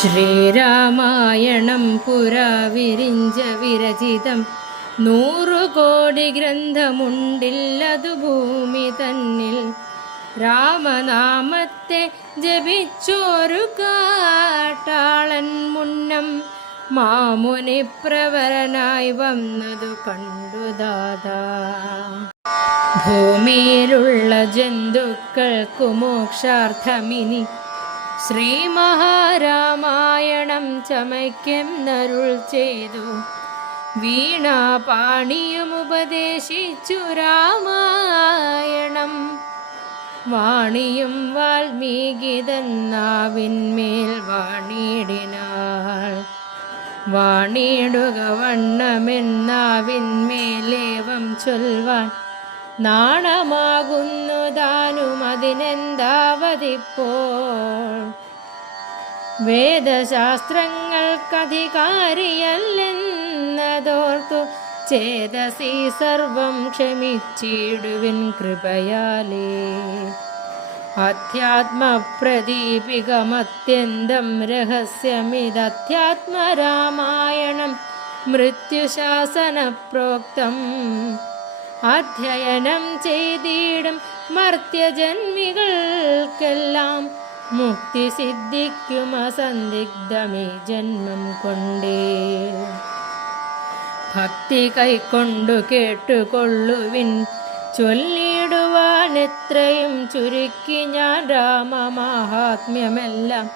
ശ്രീരാമായണം പുരാ വിരിഞ്ച വിരചിതം. നൂറു കോടി ഗ്രന്ഥമുണ്ടില്ലതു ഭൂമി തന്നിൽ. രാമനാമത്തെ ജപിച്ചോരു കാട്ടാളൻ മുന്നം മാമുനി പ്രവരനായി വന്നതു കണ്ടു ദാദാ ഭൂമിയിലുള്ള ജന്തുക്കൾക്കു മോക്ഷാർത്ഥമിനി. ശ്രീമഹാരാമായണം ചമയ്ക്കെന്നരുൾ ചെയ്തു. വീണാപാണിയും ഉപദേശിച്ചു രാമായണം. വാണിയും വാൽമീകിതന്നാവിന്മേൽ വാണിയിടിനാൾ. വാണിയിടുക വണ്ണമെന്നാവിന്മേലേവം ചൊൽവാൻ. നാണമാകുന്നു താനും അതിനെന്താവതിപ്പോൾ. വേദശാസ്ത്രങ്ങൾക്കധികാരിയല്ലെന്നതോർത്തു ചേതസി സർവം ക്ഷമിച്ചിടുവിൻ കൃപയാലേ. അധ്യാത്മപ്രദീപികമത്യന്തം രഹസ്യമിതധ്യാത്മരാമായണം മൃത്യുശാസനപ്രോക്തം. അധ്യയനം ചെയ്തിടും മർത്യജന്മികൾക്കെല്ലാം മുക്തി സിദ്ധിക്കും അസന്ദിഗ്ധമേ ജന്മം കൊണ്ടേ ഭക്തി കൈക്കൊണ്ടു കേട്ടുകൊള്ളുവിൻ ചൊല്ലിടുവാൻ എത്രയും ചുരുക്കി ഞാൻ രാമമാഹാത്മ്യമെല്ലാം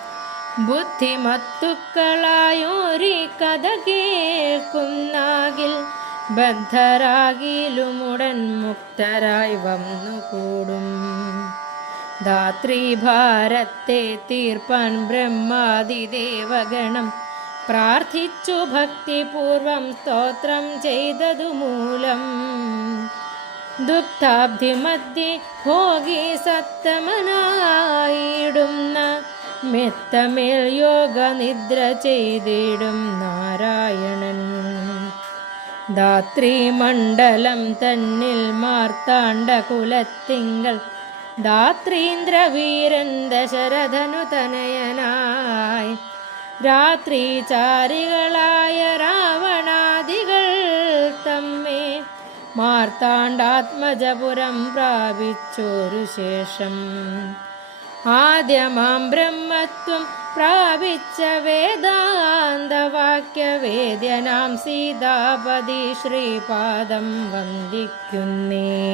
ബുദ്ധിമത്തുക്കളായോരി കഥ കേൾക്കുന്നാകിൽ ബദ്ധരാകിലുമുടൻ മുക്തരായി വന്നുകൂടും. ധാത്രീഭാരത്തെ തീർപ്പാൻ ബ്രഹ്മാതിദേവഗണം. പ്രാർത്ഥിച്ചു ഭക്തിപൂർവം സ്തോത്രം ചെയ്തതു മൂലം. ദുഃഖാബ്ധിമധ്യേ ഭോഗി സത്തമനായിടുന്ന മെത്തമേൽ യോഗ നിദ്ര ചെയ്തിടും നാരായണൻ. ധാത്രീമണ്ഡലം തന്നിൽ മാർത്താണ്ഡ കുലത്തിങ്കൾ ധാത്രീന്ദ്രവീരൻ ദശരഥനു തനയനായി രാത്രി ചാരികളായ രാവണാദികൾ തമ്മേ മാർത്താണ്ഡാത്മജപുരം പ്രാപിച്ചൊരു ശേഷം. ആദ്യമാം ബ്രഹ്മത്വം പ്രാപിച്ച വേദാന്തവാക്യവേദ്യനാം സീതാപതി ശ്രീപാദം വന്ദിക്കുന്നേ